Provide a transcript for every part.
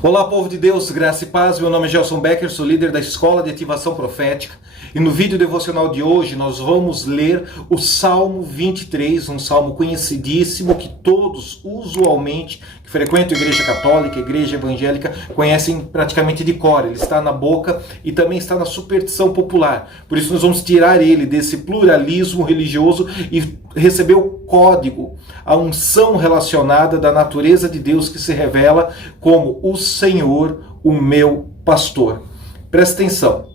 Olá, povo de Deus, graça e paz. Meu nome é Gelson Becker, sou líder da Escola de Ativação Profética. E no vídeo devocional de hoje nós vamos ler o Salmo 23, um salmo conhecidíssimo que todos, usualmente, que frequentam a Igreja Católica, a Igreja Evangélica, conhecem praticamente de cor. Ele está na boca e também está na superstição popular. Por isso nós vamos tirar ele desse pluralismo religioso e receber o código, a unção relacionada da natureza de Deus que se revela como o Senhor, o meu pastor. Presta atenção.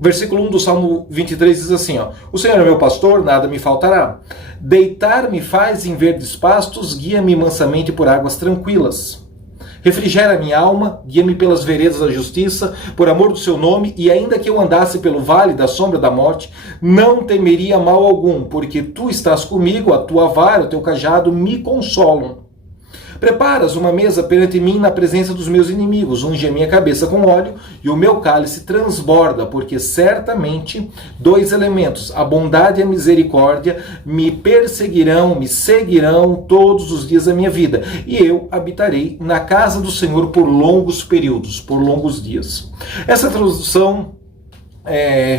Versículo 1 do Salmo 23 diz assim, O Senhor é meu pastor, nada me faltará. Deitar-me faz em verdes pastos, guia-me mansamente por águas tranquilas. Refrigera minha alma, guia-me pelas veredas da justiça, por amor do seu nome, e ainda que eu andasse pelo vale da sombra da morte, não temeria mal algum, porque tu estás comigo, a tua vara, o teu cajado me consolam. Preparas uma mesa perante mim na presença dos meus inimigos, unge a minha cabeça com óleo e o meu cálice transborda, porque certamente dois elementos, a bondade e a misericórdia, me perseguirão, me seguirão todos os dias da minha vida, e eu habitarei na casa do Senhor por longos períodos, por longos dias. Essa tradução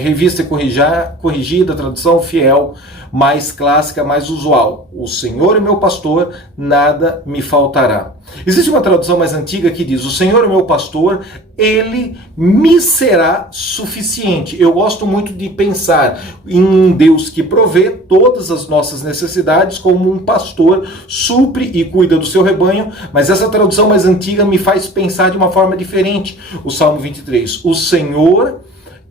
revista e corrigida, tradução fiel, mais clássica, mais usual. O Senhor é meu pastor, nada me faltará. Existe uma tradução mais antiga que diz, o Senhor é meu pastor, ele me será suficiente. Eu gosto muito de pensar em um Deus que provê todas as nossas necessidades, como um pastor supre e cuida do seu rebanho, mas essa tradução mais antiga me faz pensar de uma forma diferente. O Salmo 23, o Senhor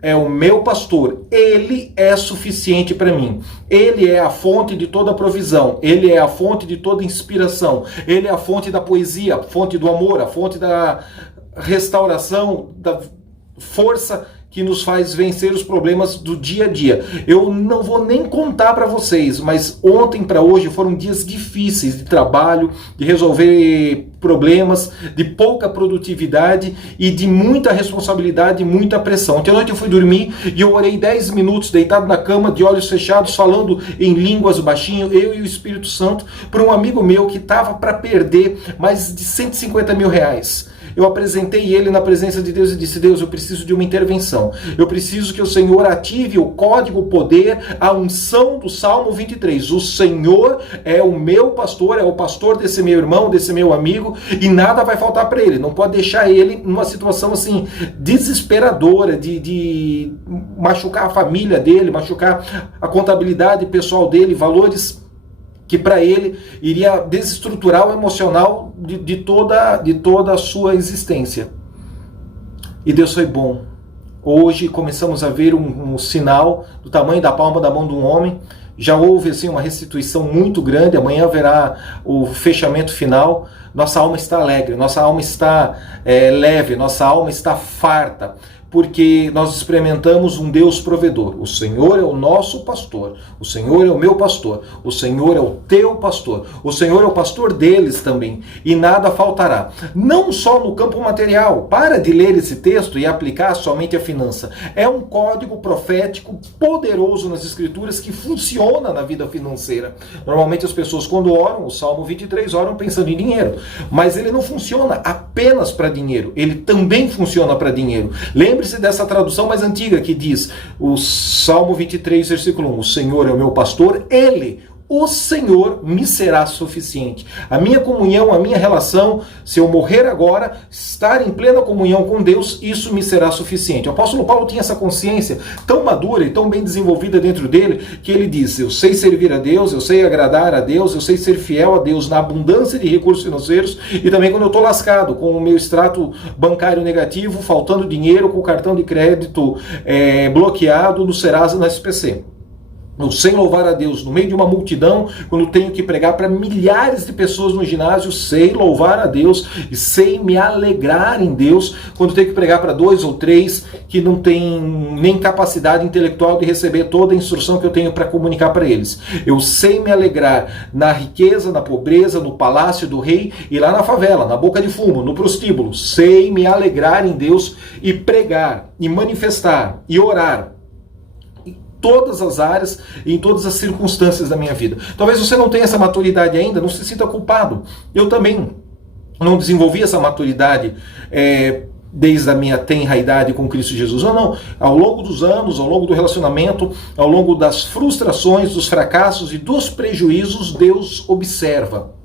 é o meu pastor, ele é suficiente para mim. Ele é a fonte de toda provisão, ele é a fonte de toda inspiração, ele é a fonte da poesia, a fonte do amor, a fonte da restauração, da força que nos faz vencer os problemas do dia a dia. Eu não vou nem contar para vocês, mas ontem para hoje foram dias difíceis de trabalho, de resolver problemas, de pouca produtividade e de muita responsabilidade e muita pressão. Ontem à noite eu fui dormir e eu orei 10 minutos deitado na cama, de olhos fechados, falando em línguas baixinho, eu e o Espírito Santo, para um amigo meu que estava para perder mais de 150 mil reais. Eu apresentei ele na presença de Deus e disse, Deus, eu preciso de uma intervenção. Eu preciso que o Senhor ative o código, o poder, a unção do Salmo 23. O Senhor é o meu pastor, é o pastor desse meu irmão, desse meu amigo, e nada vai faltar para ele. Não pode deixar ele numa situação assim, desesperadora, de machucar a família dele, machucar a contabilidade pessoal dele, valores que para ele iria desestruturar o emocional de toda a sua existência. E Deus foi bom. Hoje começamos a ver um sinal do tamanho da palma da mão de um homem. Já houve assim, uma restituição muito grande, amanhã haverá o fechamento final. Nossa alma está alegre, nossa alma está leve, nossa alma está farta, porque nós experimentamos um Deus provedor. O Senhor é o nosso pastor, o Senhor é o meu pastor, o Senhor é o teu pastor, o Senhor é o pastor deles também, e nada faltará. Não só no campo material, para de ler esse texto e aplicar somente a finança. É um código profético poderoso nas Escrituras que funciona na vida financeira. Normalmente as pessoas quando oram, o Salmo 23, oram pensando em dinheiro, mas ele não funciona apenas para dinheiro, ele também funciona para dinheiro. Lembre-se dessa tradução mais antiga que diz, o Salmo 23, versículo 1, o Senhor é o meu pastor, ele, o Senhor me será suficiente. A minha comunhão, a minha relação, se eu morrer agora, estar em plena comunhão com Deus, isso me será suficiente. O apóstolo Paulo tinha essa consciência tão madura e tão bem desenvolvida dentro dele, que ele diz, eu sei servir a Deus, eu sei agradar a Deus, eu sei ser fiel a Deus na abundância de recursos financeiros e também quando eu estou lascado, com o meu extrato bancário negativo, faltando dinheiro, com o cartão de crédito bloqueado no Serasa, na SPC. Eu sei louvar a Deus no meio de uma multidão, quando tenho que pregar para milhares de pessoas no ginásio, sei louvar a Deus e sei me alegrar em Deus, quando tenho que pregar para 2 ou 3 que não têm nem capacidade intelectual de receber toda a instrução que eu tenho para comunicar para eles. Eu sei me alegrar na riqueza, na pobreza, no palácio do rei e lá na favela, na boca de fumo, no prostíbulo. Sei me alegrar em Deus e pregar, e manifestar, e orar. Todas as áreas e em todas as circunstâncias da minha vida. Talvez você não tenha essa maturidade ainda, não se sinta culpado. Eu também. não desenvolvi essa maturidade desde a minha tenra idade com Cristo Jesus. Não. Ao longo dos anos, ao longo do relacionamento, ao longo das frustrações, dos fracassos e dos prejuízos, Deus observa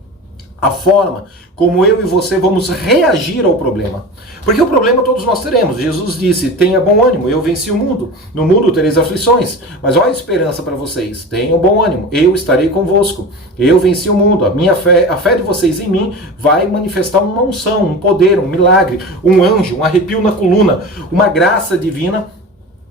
a forma como eu e você vamos reagir ao problema. Porque o problema todos nós teremos. Jesus disse, tenha bom ânimo, eu venci o mundo. No mundo tereis aflições, mas olha a esperança para vocês. Tenham bom ânimo, eu estarei convosco. Eu venci o mundo. A fé de vocês em mim vai manifestar uma unção, um poder, um milagre, um anjo, um arrepio na coluna, uma graça divina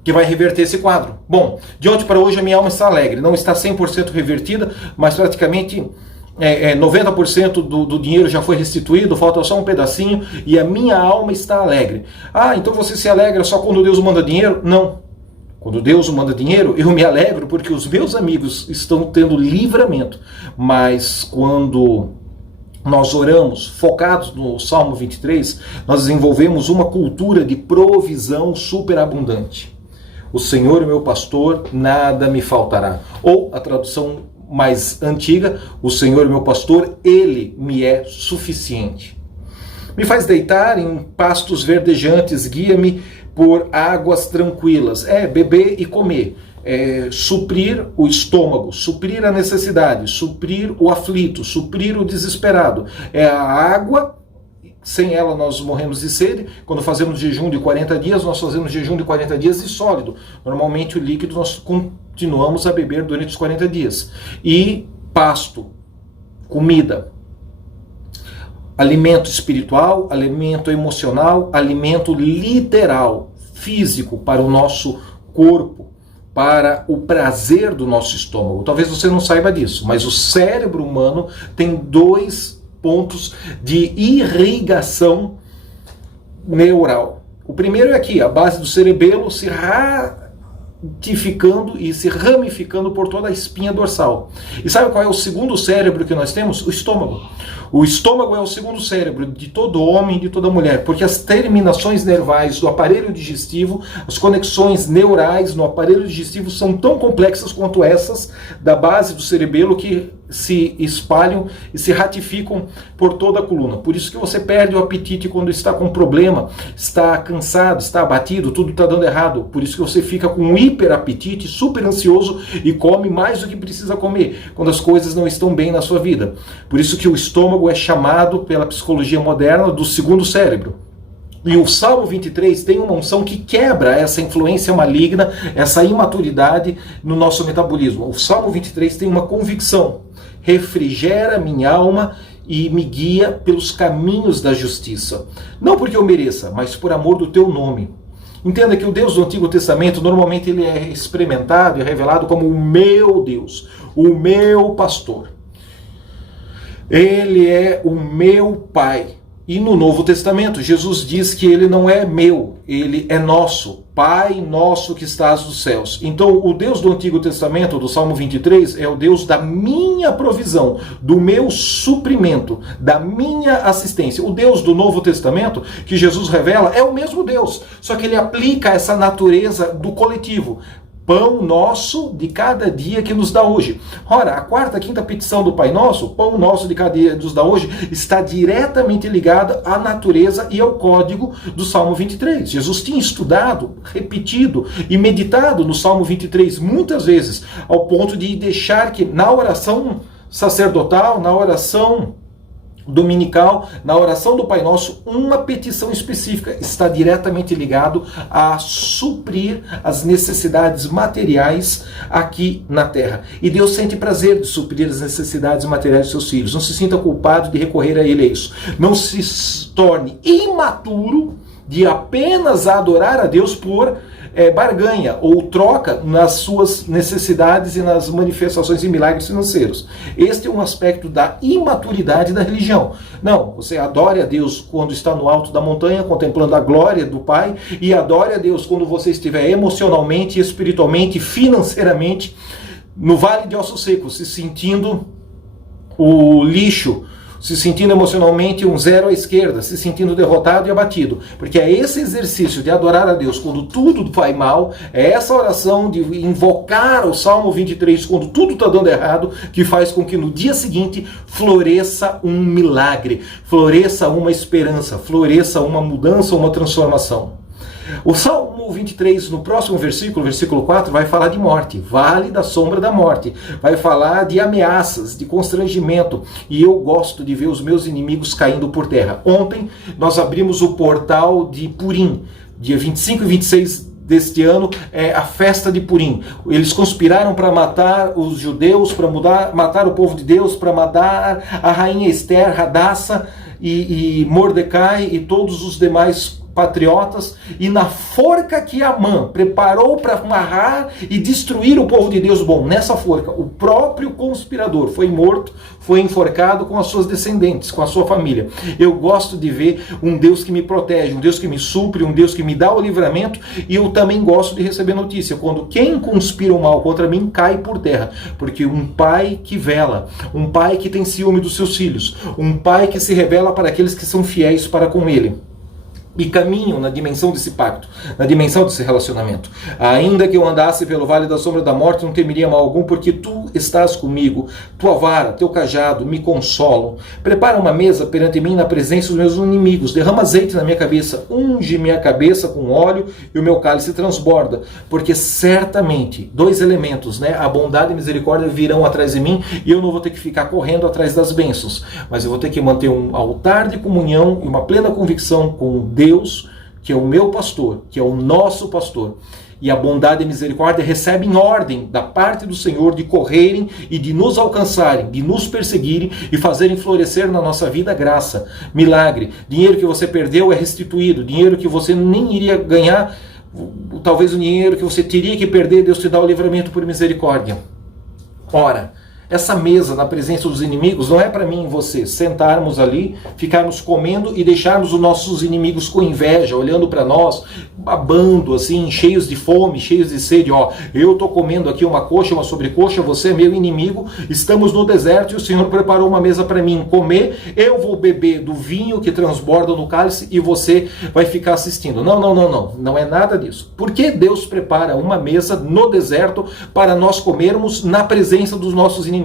que vai reverter esse quadro. Bom, de ontem para hoje a minha alma está alegre. Não está 100% revertida, mas praticamente 90% do dinheiro já foi restituído, falta só um pedacinho e a minha alma está alegre. Ah, então você se alegra só quando Deus manda dinheiro? Não. Quando Deus manda dinheiro, eu me alegro porque os meus amigos estão tendo livramento. Mas quando nós oramos, focados no Salmo 23, nós desenvolvemos uma cultura de provisão superabundante. O Senhor é meu pastor, nada me faltará. Ou a tradução mais antiga, o Senhor é meu pastor, Ele me é suficiente. Me faz deitar em pastos verdejantes, guia-me por águas tranquilas. Beber e comer. Suprir o estômago, suprir a necessidade, suprir o aflito, suprir o desesperado. É a água. Sem ela nós morremos de sede. Quando fazemos jejum de 40 dias, nós fazemos jejum de 40 dias de sólido. Normalmente o líquido nós continuamos a beber durante os 40 dias. E pasto, comida, alimento espiritual, alimento emocional, alimento literal, físico para o nosso corpo, para o prazer do nosso estômago. Talvez você não saiba disso, mas o cérebro humano tem 2 pontos de irrigação neural. O primeiro é aqui, a base do cerebelo se ratificando e se ramificando por toda a espinha dorsal. E sabe qual é o segundo cérebro que nós temos? O estômago. O estômago é o segundo cérebro de todo homem e de toda mulher, porque as terminações nervais do aparelho digestivo, as conexões neurais no aparelho digestivo são tão complexas quanto essas da base do cerebelo que se espalham e se ratificam por toda a coluna. Por isso que você perde o apetite quando está com problema, está cansado, está abatido, tudo está dando errado. Por isso que você fica com um hiperapetite, super ansioso e come mais do que precisa comer, quando as coisas não estão bem na sua vida. Por isso que o estômago é chamado pela psicologia moderna do segundo cérebro. E o Salmo 23 tem uma unção que quebra essa influência maligna, essa imaturidade no nosso metabolismo. O Salmo 23 tem uma convicção: refrigera minha alma e me guia pelos caminhos da justiça. Não porque eu mereça, mas por amor do teu nome. Entenda que o Deus do Antigo Testamento, normalmente ele é experimentado e revelado como o meu Deus, o meu pastor. Ele é o meu Pai. E no Novo Testamento, Jesus diz que ele não é meu, ele é nosso. Pai nosso que estás nos céus. Então, o Deus do Antigo Testamento, do Salmo 23, é o Deus da minha provisão, do meu suprimento, da minha assistência. O Deus do Novo Testamento, que Jesus revela, é o mesmo Deus, só que ele aplica essa natureza do coletivo. Pão nosso de cada dia que nos dá hoje. Ora, a quarta, quinta petição do Pai Nosso, pão nosso de cada dia que nos dá hoje, está diretamente ligada à natureza e ao código do Salmo 23. Jesus tinha estudado, repetido e meditado no Salmo 23 muitas vezes, ao ponto de deixar que na oração sacerdotal, na oração dominical, na oração do Pai Nosso, uma petição específica está diretamente ligado a suprir as necessidades materiais aqui na terra. E Deus sente prazer de suprir as necessidades materiais dos seus filhos. Não se sinta culpado de recorrer a Ele, é isso. Não se torne imaturo de apenas adorar a Deus por barganha ou troca nas suas necessidades e nas manifestações e milagres financeiros. Este é um aspecto da imaturidade da religião. Não, você adore a Deus quando está no alto da montanha, contemplando a glória do Pai, e adore a Deus quando você estiver emocionalmente, espiritualmente, financeiramente no vale de ossos secos, se sentindo o lixo, se sentindo emocionalmente um zero à esquerda, se sentindo derrotado e abatido. Porque é esse exercício de adorar a Deus quando tudo vai mal, é essa oração de invocar o Salmo 23 quando tudo está dando errado, que faz com que no dia seguinte floresça um milagre, floresça uma esperança, floresça uma mudança, uma transformação. O Salmo 23, no próximo versículo, versículo 4, vai falar de morte, vale da sombra da morte, vai falar de ameaças, de constrangimento, e eu gosto de ver os meus inimigos caindo por terra. Ontem nós abrimos o portal de Purim, dia 25 e 26 deste ano, é a festa de Purim. Eles conspiraram para matar os judeus, para matar o povo de Deus, para matar a rainha Esther, Hadassa e Mordecai e todos os demais patriotas, e na forca que Amã preparou para amarrar e destruir o povo de Deus, bom, nessa forca, o próprio conspirador foi morto, foi enforcado com as suas descendentes, com a sua família. Eu gosto de ver um Deus que me protege, um Deus que me supre, um Deus que me dá o livramento, e eu também gosto de receber notícia, quando quem conspira o mal contra mim cai por terra, porque um pai que vela, um pai que tem ciúme dos seus filhos, um pai que se revela para aqueles que são fiéis para com ele, e caminham na dimensão desse pacto, na dimensão desse relacionamento. Ainda que eu andasse pelo vale da sombra da morte, não temeria mal algum, porque tu estás comigo, tua vara, teu cajado me consolam. Prepara uma mesa perante mim na presença dos meus inimigos, derrama azeite na minha cabeça, unge minha cabeça com óleo e o meu cálice transborda, porque certamente, dois elementos, né, a bondade e a misericórdia virão atrás de mim, e eu não vou ter que ficar correndo atrás das bênçãos, mas eu vou ter que manter um altar de comunhão e uma plena convicção com Deus, que é o meu pastor, que é o nosso pastor. E a bondade e a misericórdia recebem ordem da parte do Senhor de correrem e de nos alcançarem, de nos perseguirem e fazerem florescer na nossa vida graça, milagre. Dinheiro que você perdeu é restituído, dinheiro que você nem iria ganhar, talvez o dinheiro que você teria que perder, Deus te dá o livramento por misericórdia. Ora, essa mesa na presença dos inimigos não é para mim e você sentarmos ali, ficarmos comendo e deixarmos os nossos inimigos com inveja, olhando para nós, babando assim, cheios de fome, cheios de sede. Ó, eu estou comendo aqui uma coxa, uma sobrecoxa, você é meu inimigo, estamos no deserto e o Senhor preparou uma mesa para mim comer, eu vou beber do vinho que transborda no cálice e você vai ficar assistindo. Não é nada disso. Por que Deus prepara uma mesa no deserto para nós comermos na presença dos nossos inimigos?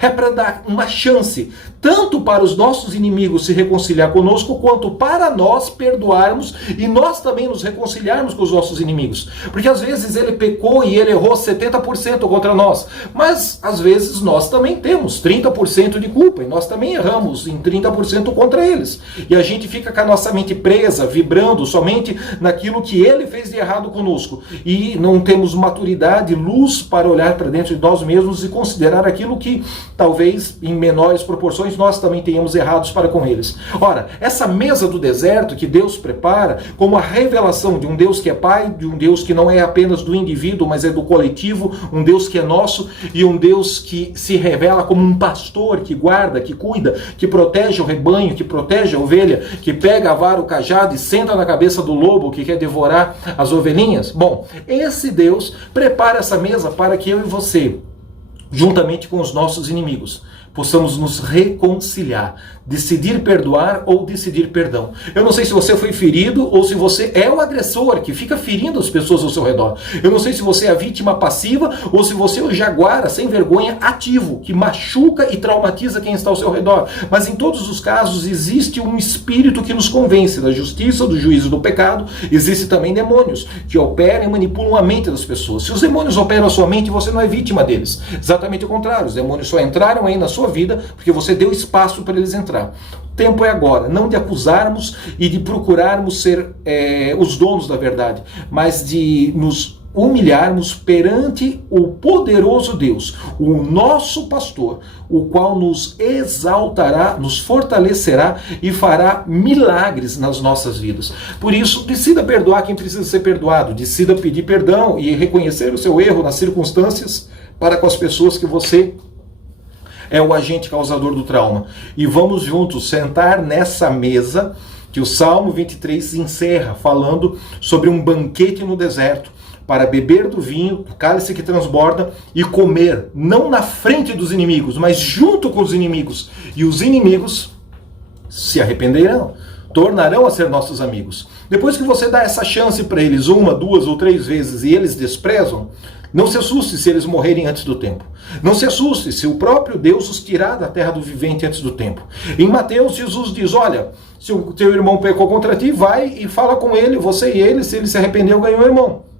É para dar uma chance, tanto para os nossos inimigos se reconciliar conosco, quanto para nós perdoarmos e nós também nos reconciliarmos com os nossos inimigos. Porque às vezes ele pecou e ele errou 70% contra nós, mas às vezes nós também temos 30% de culpa e nós também erramos em 30% contra eles. E a gente fica com a nossa mente presa, vibrando somente naquilo que ele fez de errado conosco. E não temos maturidade, luz para olhar para dentro de nós mesmos e considerar aquilo que talvez em menores proporções nós também tenhamos errados para com eles. Ora, essa mesa do deserto que Deus prepara como a revelação de um Deus que é Pai, de um Deus que não é apenas do indivíduo, mas é do coletivo, um Deus que é nosso e um Deus que se revela como um pastor que guarda, que cuida, que protege o rebanho, que protege a ovelha, que pega a vara, o cajado e senta na cabeça do lobo que quer devorar as ovelhinhas. Bom, esse Deus prepara essa mesa para que eu e você, juntamente com os nossos inimigos, possamos nos reconciliar, decidir perdoar ou decidir perdão. Eu não sei se você foi ferido ou se você é o agressor que fica ferindo as pessoas ao seu redor. Eu não sei se você é a vítima passiva ou se você é o jaguara sem vergonha ativo, que machuca e traumatiza quem está ao seu redor. Mas em todos os casos existe um espírito que nos convence da justiça, do juízo do pecado. Existem também demônios que operam e manipulam a mente das pessoas. Se os demônios operam a sua mente, você não é vítima deles. Exatamente o contrário. Os demônios só entraram aí na sua vida porque você deu espaço para eles entrar. O tempo é agora, não de acusarmos e de procurarmos ser os donos da verdade, mas de nos humilharmos perante o poderoso Deus, o nosso pastor, o qual nos exaltará, nos fortalecerá e fará milagres nas nossas vidas. Por isso, decida perdoar quem precisa ser perdoado, decida pedir perdão e reconhecer o seu erro nas circunstâncias para com as pessoas que você é o agente causador do trauma. E vamos juntos sentar nessa mesa que o Salmo 23 encerra, falando sobre um banquete no deserto, para beber do vinho, do cálice que transborda, e comer, não na frente dos inimigos, mas junto com os inimigos. E os inimigos se arrependerão, tornarão a ser nossos amigos. Depois que você dá essa chance para eles 1, 2 ou 3 vezes e eles desprezam, não se assuste se eles morrerem antes do tempo. Não se assuste se o próprio Deus os tirar da terra do vivente antes do tempo. Em Mateus, Jesus diz, olha, se o teu irmão pecou contra ti, vai e fala com ele, você e ele, se ele se arrependeu, ganhou o irmão.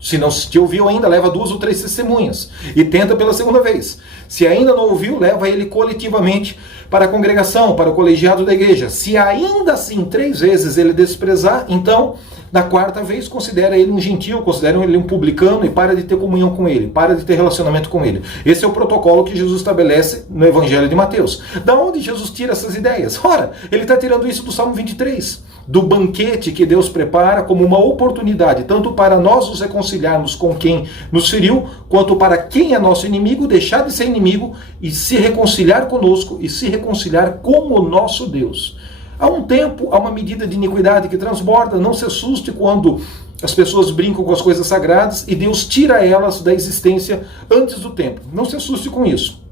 Se não te ouviu ainda, leva 2 ou 3 testemunhas e tenta pela segunda vez. Se ainda não ouviu, leva ele coletivamente para a congregação, para o colegiado da igreja. Se ainda assim 3 vezes ele desprezar, então, na 4ª vez, considera ele um gentil, considera ele um publicano e para de ter comunhão com ele, para de ter relacionamento com ele. Esse é o protocolo que Jesus estabelece no Evangelho de Mateus. Da onde Jesus tira essas ideias? Ora, ele está tirando isso do Salmo 23, do banquete que Deus prepara como uma oportunidade, tanto para nós nos reconciliarmos com quem nos feriu, quanto para quem é nosso inimigo, deixar de ser inimigo e se reconciliar conosco e se reconciliar com o nosso Deus. Há um tempo, há uma medida de iniquidade que transborda, não se assuste quando as pessoas brincam com as coisas sagradas e Deus tira elas da existência antes do tempo. Não se assuste com isso.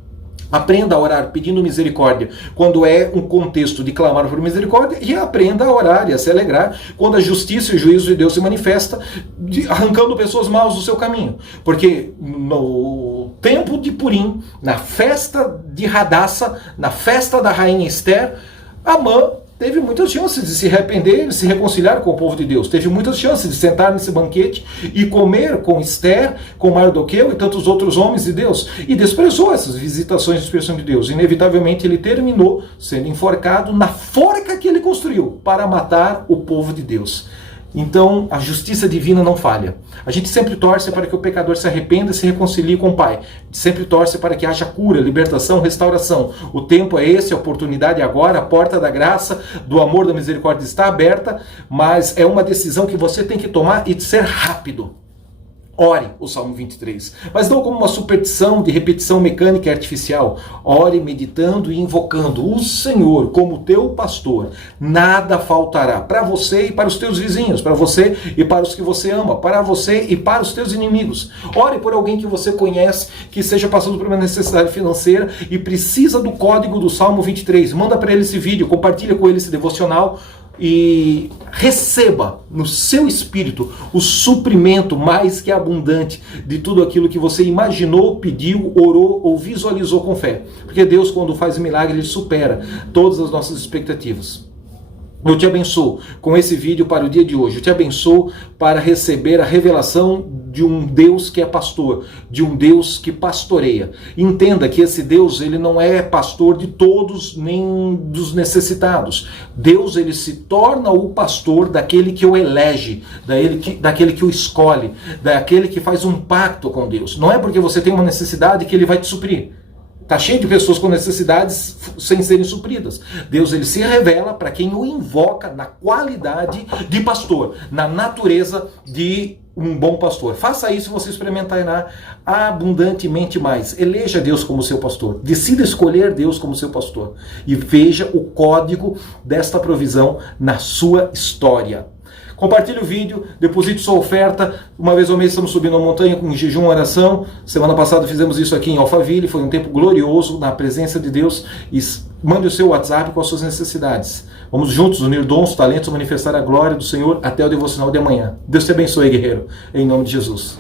Aprenda a orar pedindo misericórdia quando é um contexto de clamar por misericórdia, e aprenda a orar e a se alegrar quando a justiça e o juízo de Deus se manifesta, arrancando pessoas maus do seu caminho. Porque no tempo de Purim, na festa de Hadassa, na festa da rainha Esther, Amã teve muitas chances de se arrepender e se reconciliar com o povo de Deus. Teve muitas chances de sentar nesse banquete e comer com Esther, com Mardoqueu e tantos outros homens de Deus. E desprezou essas visitações de expressão de Deus. Inevitavelmente ele terminou sendo enforcado na forca que ele construiu para matar o povo de Deus. Então, a justiça divina não falha. A gente sempre torce para que o pecador se arrependa e se reconcilie com o Pai. Sempre torce para que haja cura, libertação, restauração. O tempo é esse, a oportunidade é agora, a porta da graça, do amor, da misericórdia está aberta, mas é uma decisão que você tem que tomar e ser rápido. Ore o Salmo 23, mas não como uma superstição de repetição mecânica e artificial. Ore meditando e invocando o Senhor como teu pastor. Nada faltará para você e para os teus vizinhos, para você e para os que você ama, para você e para os teus inimigos. Ore por alguém que você conhece, que esteja passando por uma necessidade financeira e precisa do código do Salmo 23. Manda para ele esse vídeo, compartilha com ele esse devocional, e receba no seu espírito o suprimento mais que abundante de tudo aquilo que você imaginou, pediu, orou ou visualizou com fé. Porque Deus, quando faz milagre, Ele supera todas as nossas expectativas. Eu te abençoo com esse vídeo para o dia de hoje. Eu te abençoo para receber a revelação de um Deus que é pastor, de um Deus que pastoreia. Entenda que esse Deus, ele não é pastor de todos, nem dos necessitados. Deus, ele se torna o pastor daquele que o elege, daquele que o escolhe, daquele que faz um pacto com Deus. Não é porque você tem uma necessidade que ele vai te suprir. Está cheio de pessoas com necessidades sem serem supridas. Deus, ele se revela para quem o invoca na qualidade de pastor, na natureza de um bom pastor. Faça isso e você experimentará abundantemente mais. Eleja Deus como seu pastor. Decida escolher Deus como seu pastor. E veja o código desta provisão na sua história. Compartilhe o vídeo, deposite sua oferta. Uma vez ao mês estamos subindo a montanha com jejum e oração. Semana passada fizemos isso aqui em Alphaville, foi um tempo glorioso na presença de Deus. E mande o seu WhatsApp com as suas necessidades. Vamos juntos unir dons, talentos, manifestar a glória do Senhor até o devocional de amanhã. Deus te abençoe, guerreiro, em nome de Jesus.